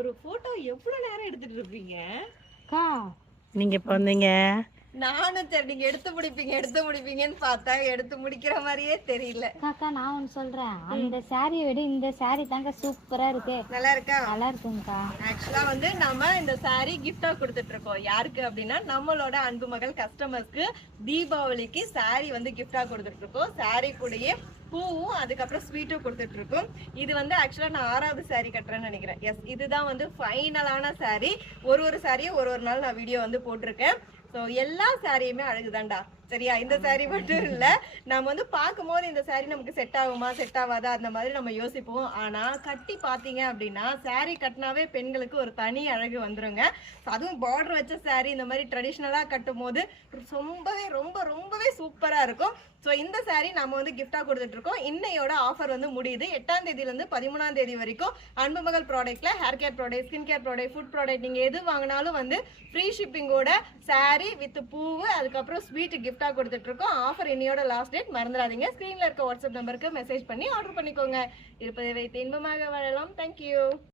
ஒரு போட்டோ எவ்வளவு நேரம் எடுத்துட்டு இருப்பீங்க? அக்கா நீங்க இப்ப வந்தீங்க. நானும் சரி நீங்க எடுத்து முடிப்பீங்கன்னு பார்த்தா எடுத்து முடிக்கிற மாதிரியே தெரியல. அக்கா நான் ஒன்னு சொல்றேன், அந்த சாரியை விட இந்த சாரி தாங்க சூப்பரா இருக்கு. நல்லா இருக்கா? நல்லா இருக்குங்கக்கா. ஆக்சுவலா வந்து நம்ம இந்த சாரி கிஃப்டா கொடுத்துட்டு இருக்கோம். யாருக்கு அப்படின்னா நம்மளோட அன்பு மகள் கஸ்டமர்ஸ்க்கு தீபாவளிக்கு சாரி வந்து கிஃப்டா கொடுத்துட்டு இருக்கோம். சாரி கூடயே பூவும் அதுக்கப்புறம் ஸ்வீட்டும் கொடுத்துட்டு இருக்கோம். இது வந்து ஆக்சுவலா நான் 6வது சாரி கட்டுறேன்னு நினைக்கிறேன். எஸ், இதுதான் வந்து ஃபைனலான சாரி. ஒரு சாரியை ஒரு நாள் நான் வீடியோ வந்து போட்டிருக்கேன். ஸோ எல்லா சாரியுமே அழகுதான்டா, சரியா? இந்த சாரி மட்டும் இல்ல, நம்ம வந்து பார்க்கும்போது இந்த சாரி நமக்கு செட் ஆகுமா செட் ஆகாதா அந்த மாதிரி நம்ம யோசிப்போம். ஆனா கட்டி பாத்தீங்க அப்படின்னா சாரி கட்டினாவே பெண்களுக்கு ஒரு தனி அழகு வந்துருங்க. அதுவும் பார்டர் வச்ச சாரி இந்த மாதிரி ட்ரெடிஷ்னலா கட்டும் போது ரொம்பவே சூப்பரா இருக்கும். ஸோ இந்த சாரி நம்ம வந்து கிஃப்டா கொடுத்துட்டு இருக்கோம். இன்னையோட ஆஃபர் வந்து முடியுது. 8ஆம் தேதியிலிருந்து 13ஆம் தேதி வரைக்கும் அன்பு மகள் ப்ராடக்ட்ல hair care product, skin care product, food product நீங்க எது வாங்கினாலும் வந்து ஃப்ரீ ஷிப்பிங்கோட சாரி வித் பூவு அதுக்கப்புறம் ஸ்வீட் கிஃப்டா கொடுத்துட்டு இருக்கோம். ஆஃபர் இன்னையோட லாஸ்ட் டேட், மறந்துடாதீங்க. ஸ்கிரீன்ல இருக்க வாட்ஸ்அப் நம்பருக்கு மெசேஜ் பண்ணி ஆர்டர் பண்ணிக்கோங்க. இருப்பதை வைத்து இன்பமாக வாழலாம். தேங்க்யூ.